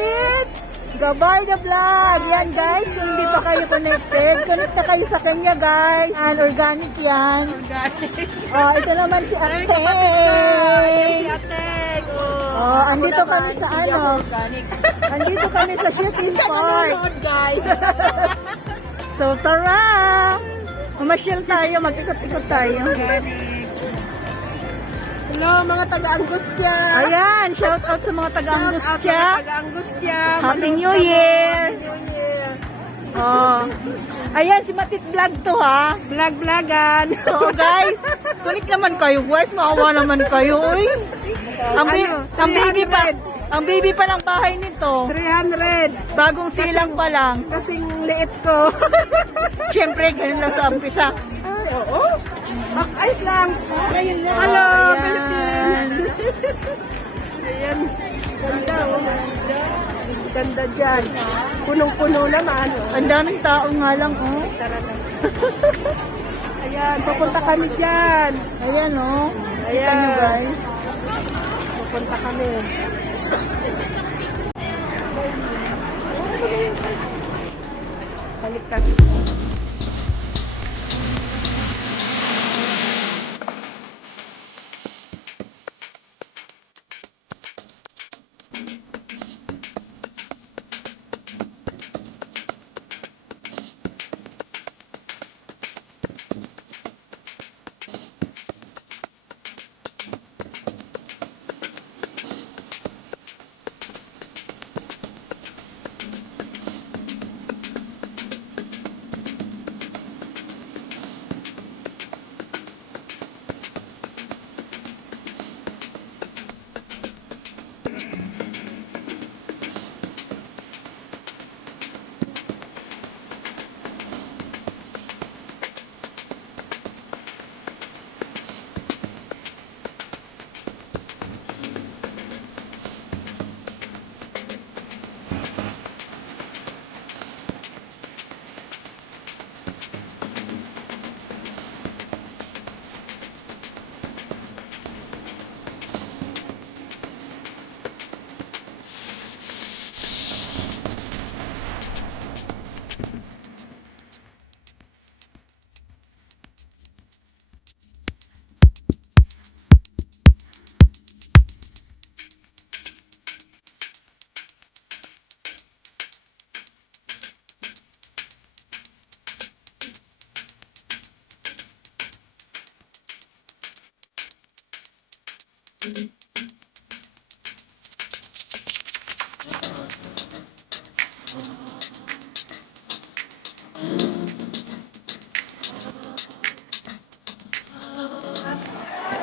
kapatid! Gabay the Vlog! Yan guys, kung hindi pa kayo connected, connect na kayo sa kanya guys. Yan, organic yan. Oh, ito naman si Ate. Si Ate. Oh, andito kami sa ano? Andito kami sa Shooting Park. Guys. So tara! Mamasyal tayo, mag-ikot-ikot tayo. Hello mga taga-Angustia. Ayan, shout out sa mga taga-Angustia. Taga-Angustia. Happy New Year! Oh. Ayan, si Matit Vlog to ha. Vlog-vlogan. Oo guys, kunik naman kayo guys, maawa naman kayo. Uy. Ang baby pa ng bahay nito. 300. Bagong silang pa lang. Kasing liit ko. Siyempre, ganun lang sa umpisa. Ay, oo. Ayos lang. Hello, Ayan. Philippines. Ayan. Ganda, oh. Ganda dyan. Punong-puno naman. Oh. Ang daming tao nga lang, oh. Ayan, pupunta kami dyan. Ayan, oh. Kita Ayan. nyo, guys. Pupunta kami. Balik ka.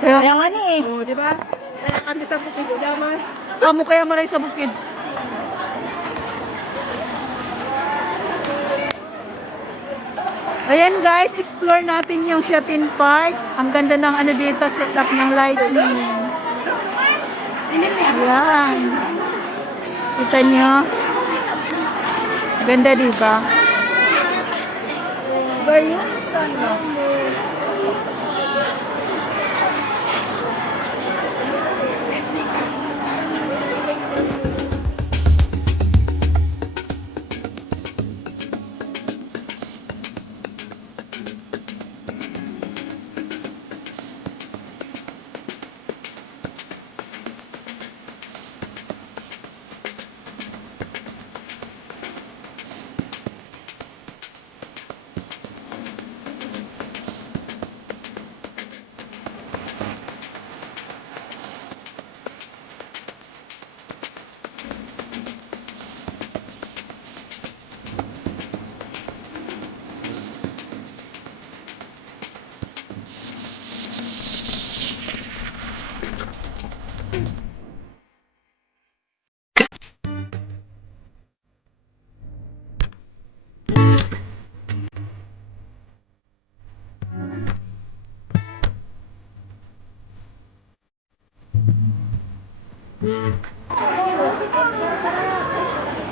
Kaya nga ni eh. Oh, di ba? Kaya kami sa Bukid Udamas. Amo kaya maray sa bukid. Ayan guys, explore natin yung Shooting Park. Ang ganda ng ano dito, setup ng lighting. Ayan. Kita nyo? Ganda diba? Ba yun? Sana?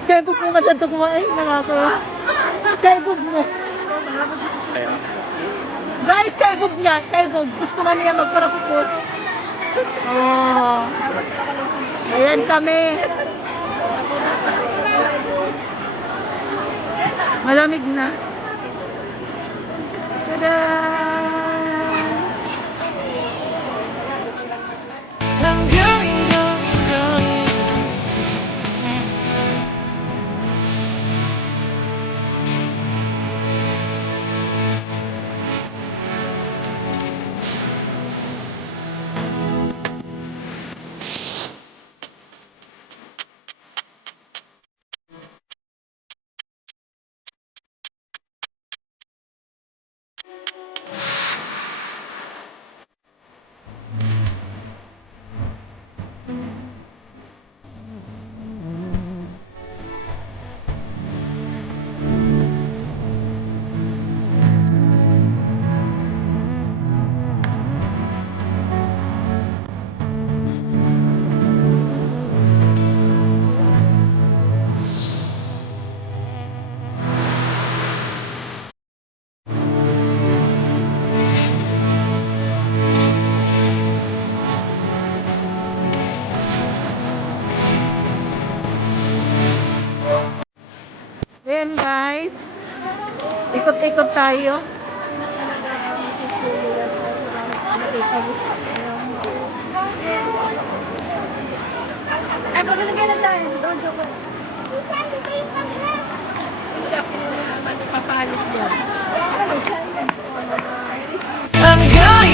Kaibog mo ka dito kumain. Nakaka. Kaibog mo. Guys, kaibog niya. Kaibog. Gusto man niya magparapupos. Oh. Ayan kami. Malamig na. Tada! Ayan guys, ikot-ikot tayo. Ay, pagkalagay na tayo. Papalit dyan. I'm going.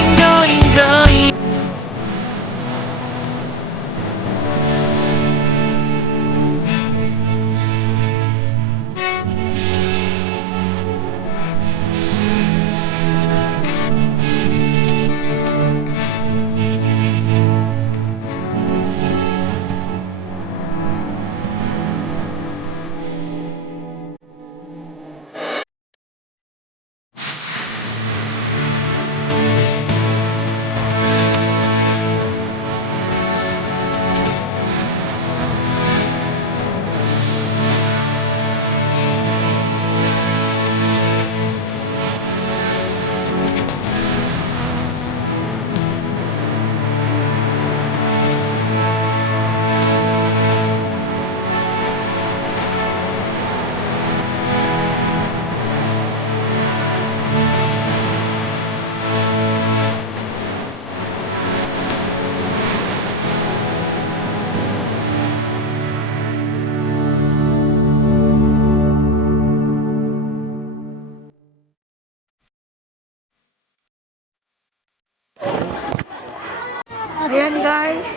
Ayan guys,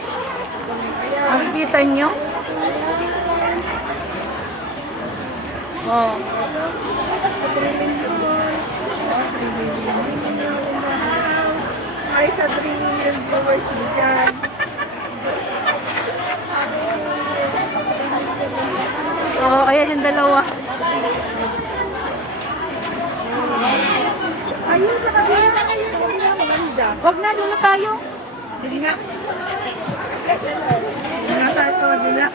makikita nyo. Oh. Ay, sa 3 million viewers mo dyan. Oo, ayan yung dalawa. Ayun, sa kabila na kayo. Maganda. Wag na, doon na tayo. Sige nga. Hindi na tayo sa kabila.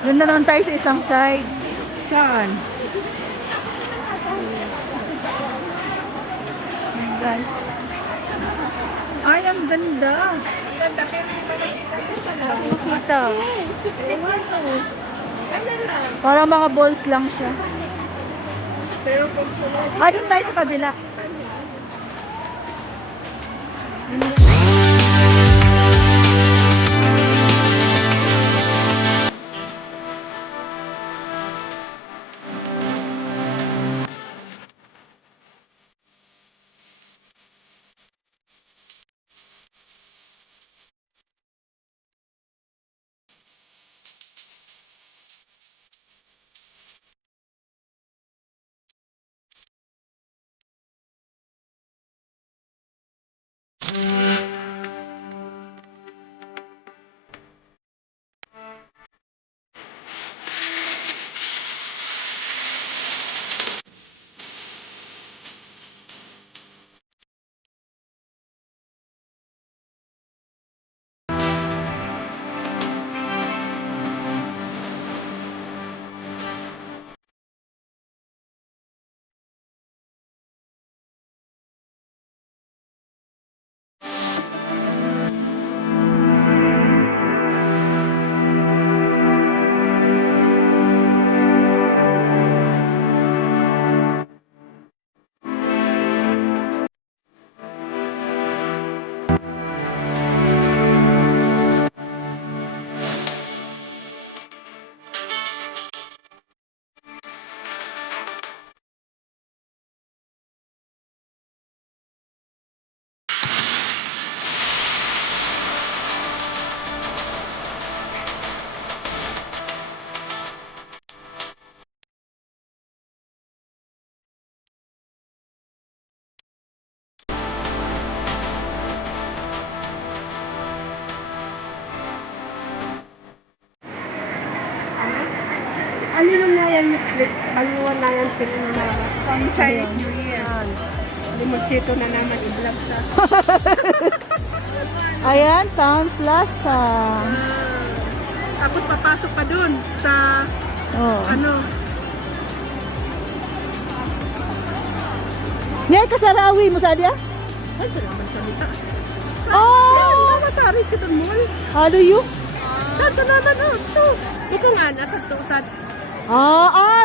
Doon na naman tayo sa isang side. Saan? Ayan guys. Ay, ang ganda. Ang ganda, pero yung malakita niya sa lang. Makita. Ewan ko. Ano lang. Para mga balls lang siya. Pero pag tuloy, Ah, doon tayo sa kabila. yan, baluan na yan, pinanamara. Pang Chinese New Year. Limunsito na naman, i-vlog sa. Ayan, Town Plaza. Tapos papasok pa dun sa, Oh. ano, Ngayon kasarawi mo sa dia? ay, saan naman sa nita? Oh! Masari si Don Mall. How do you? Saan sa naman, oh, ito. Ito nga, nasa to, sa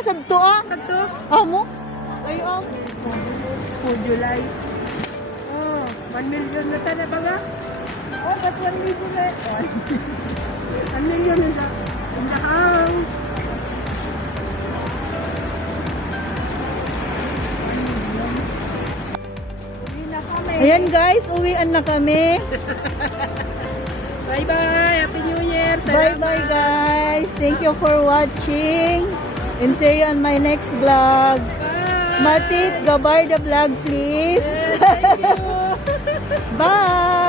Sadto ah. to. Amo? Ay, Oh, July. Oh, 1 million na sana ba nga? Oh, ba't 1 million na? 1 million in the house. Uwi na kami. Ayan guys, uwian na kami. Bye-bye. Happy New Year. Bye-bye guys. Thank you for watching. And see you on my next vlog. Bye. Matit Gabarda vlog please. Yes, thank you. Bye!